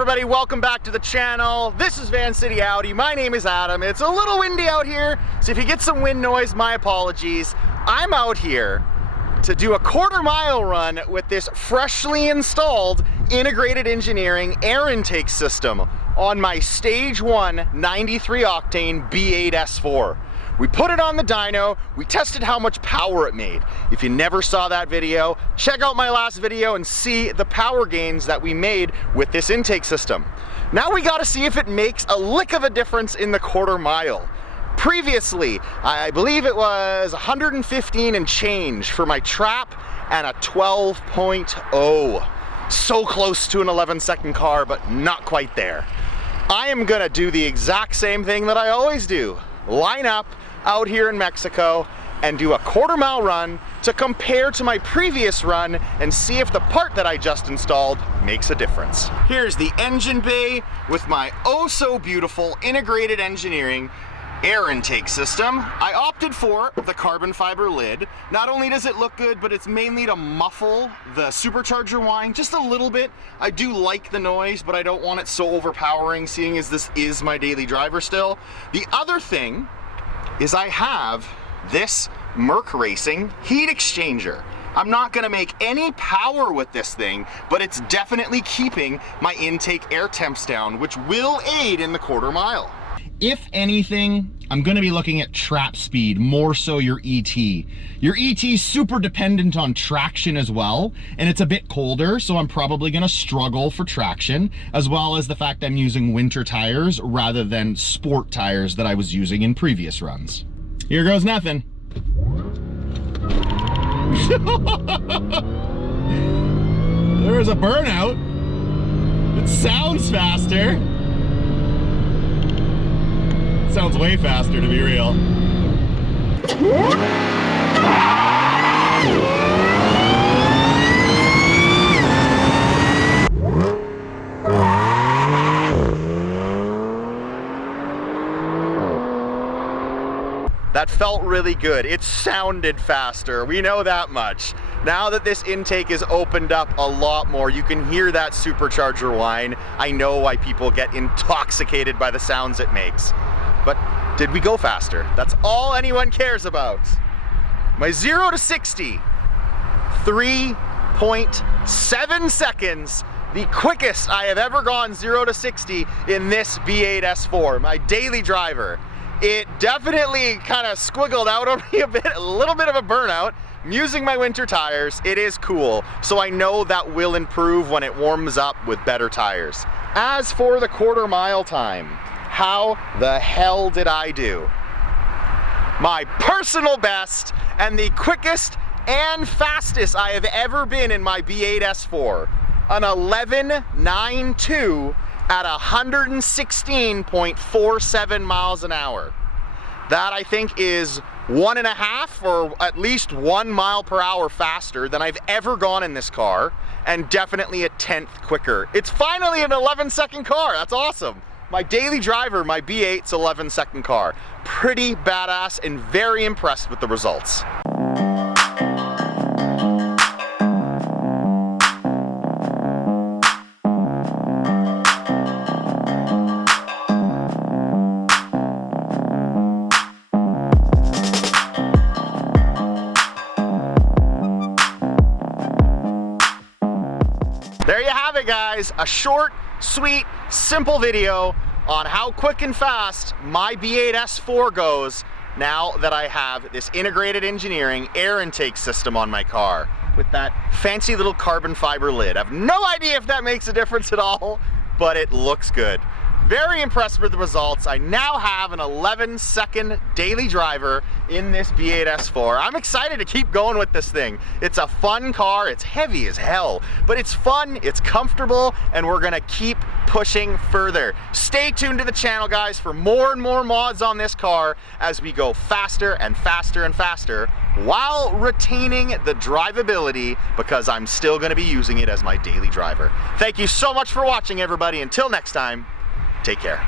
everybody, welcome back to the channel. This is Vancity Audi. My name is Adam. It's a little windy out here, so if you get some wind noise, my apologies. I'm out here to do a quarter-mile run with this freshly installed integrated engineering air intake system on my Stage 1 93 octane B8 S4. We put it on the dyno, we tested how much power it made. If you never saw that video, check out my last video and see the power gains that we made with this intake system. Now we gotta see if it makes a lick of a difference in the quarter mile. Previously, I believe it was 115 and change for my trap and a 12.0. So close to an 11-second car, but not quite there. I am gonna do the exact same thing that I always do. Line up out here in Mexico and do a quarter-mile run to compare to my previous run and see if the part that I just installed makes a difference. Here's the engine bay with my oh so beautiful integrated engineering air intake system. I opted for the carbon fiber lid. Not only does it look good, but it's mainly to muffle the supercharger whine just a little bit. I do like the noise, but I don't want it so overpowering, seeing as this is my daily driver still. The other thing is I have this Merc Racing heat exchanger. I'm not gonna make any power with this thing, but it's definitely keeping my intake air temps down, which will aid in the quarter mile. If anything, I'm gonna be looking at trap speed, more so your ET. Your ET is super dependent on traction as well, and it's a bit colder, so I'm probably gonna struggle for traction, as well as the fact I'm using winter tires rather than sport tires that I was using in previous runs. Here goes nothing. There was a burnout. It sounds faster. Sounds way faster, to be real. That felt really good. It sounded faster. We know that much. Now that this intake is opened up a lot more, you can hear that supercharger whine. I know why people get intoxicated by the sounds it makes. But did we go faster? That's all anyone cares about. My 0 to 60, 3.7 seconds, the quickest I have ever gone 0 to 60 in this B8 S4, my daily driver. It definitely kind of squiggled out on me a little bit of a burnout. I'm using my winter tires. It is cool, so I know that will improve when it warms up with better tires. As for the quarter mile time, how the hell did I do? My personal best and the quickest and fastest I have ever been in my B8 S4, an 11.92 at 116.47 miles an hour. That I think is 1.5 or at least 1 mile per hour faster than I've ever gone in this car, and definitely a 1/10 quicker. It's finally an 11-second car. That's awesome. My daily driver, my B8's 11-second car. Pretty badass and very impressed with the results. There you have it, guys. A short, sweet, simple video on how quick and fast my B8 S4 goes now that I have this integrated engineering air intake system on my car with that fancy little carbon fiber lid. I have no idea if that makes a difference at all, but it looks good. Very impressed with the results. I now have an 11-second daily driver in this B8 S4. I'm excited to keep going with this thing. It's a fun car, it's heavy as hell, but it's fun, it's comfortable, and we're gonna keep pushing further. Stay tuned to the channel, guys, for more and more mods on this car as we go faster and faster and faster while retaining the drivability, because I'm still gonna be using it as my daily driver. Thank you so much for watching, everybody. Until next time, take care.